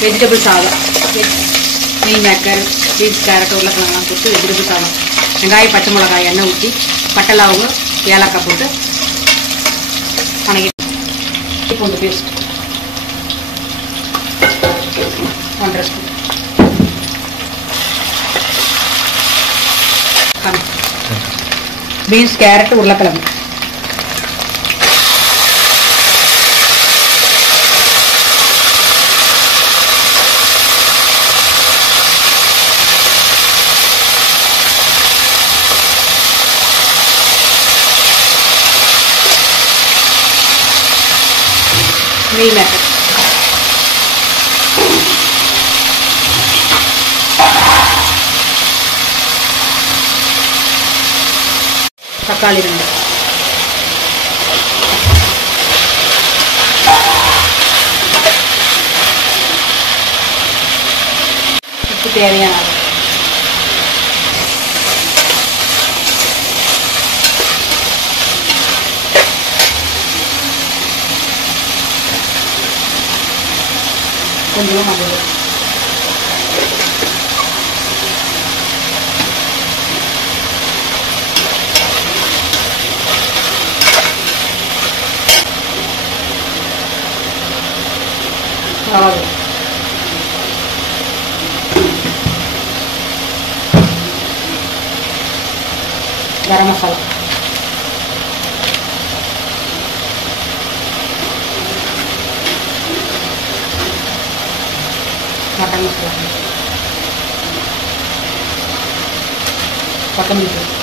Vegetable சாதம், meal maker, beans, carrot, உருளைக்கிழங்கெல்லாம் போட்டு vegetable சாதம். வெங்காயம், பச்சை மிளகாய், எண்ணெய் ஊற்றி பட்டை, லவங்கம், ஏலக்காய் போட்டு வணக்கி பூண்டு பேஸ்ட் 1/2 ஸ்பூன், பீன்ஸ், கேரட், உருளைக்கிழங்கு, மீல் மேக்கர், தக்காளி 2, உப்பு தேவையான அளவு, கொஞ்சம் மஞ்சள், கரம் மசாலா, மட்டன் மசாலா, கொத்தமல்லி தூள்,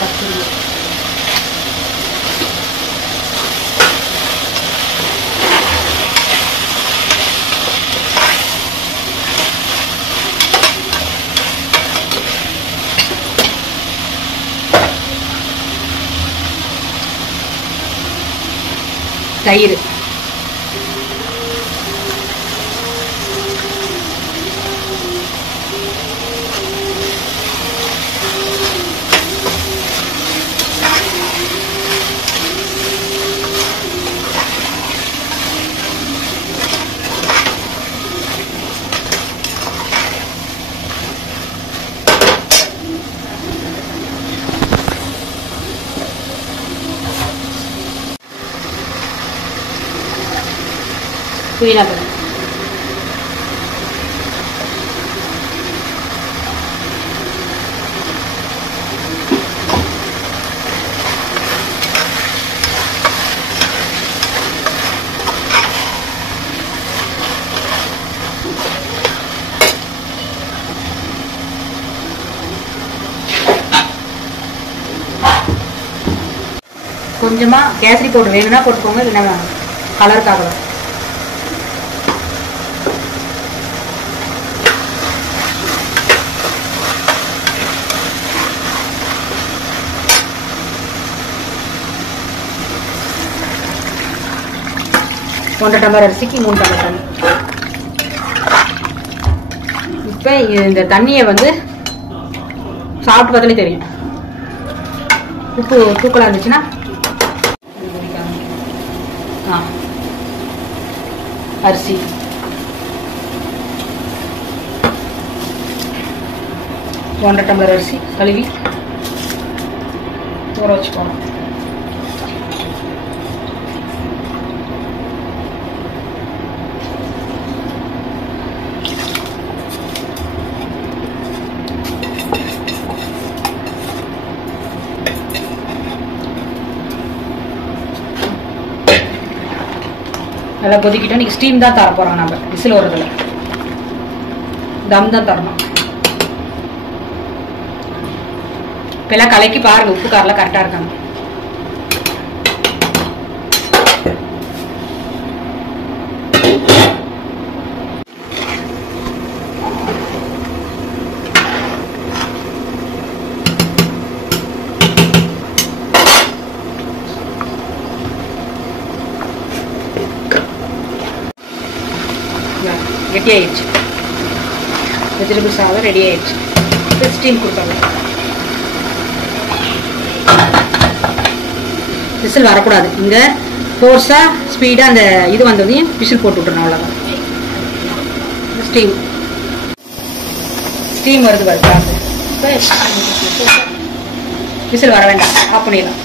கஸ்தூரி, தயிர், புதினா தழை, கொஞ்சமா கேசரி பவுடர் வேணும்னா போட்டுக்கோங்க, இல்லைன்னா கலருக்காக. ஒன்றரை டம்ளர் அரிசிக்கு 3 டம்ளர் தண்ணி. இப்போ இந்த தண்ணியை வந்து சாப்பிட்டு பார்த்தாலே தெரியும். உப்பு தூக்கலாக இருந்துச்சுன்னா அரிசி, ஒன்றரை டம்ளர் அரிசி கழுவி ஊற வச்சுக்கோங்க. நல்லா கொதிக்கிட்டோம். நீங்கள் ஸ்டீம் தான் தர போகிறோம். நம்ம விசில் வரதில்லை, தம் தான் தரணும். இப்போல்லாம் கலக்கி பாருங்கள், உப்பு காரெல்லாம் கரெக்டாக இருக்காங்க. ரெடி ஆயிடுச்சு. வெஜிடபிள் சாதம் ரெடி ஆயிடுச்சு. ஸ்டீம் கொடுத்தாங்க. விசில் வரக்கூடாது. இங்கே ஃபோர்ஸாக ஸ்பீடாக அந்த இது வந்தோடனே விசில் போட்டு விட்டுறணும். அவ்வளோதான். ஸ்டீம் வருது பாருங்க. விசில் வர வேண்டாம், ஆஃப் பண்ணிடலாம்.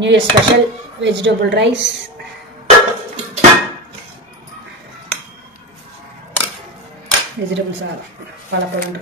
New year special vegetable rice, vegetable சாதம், பழப்பழம்.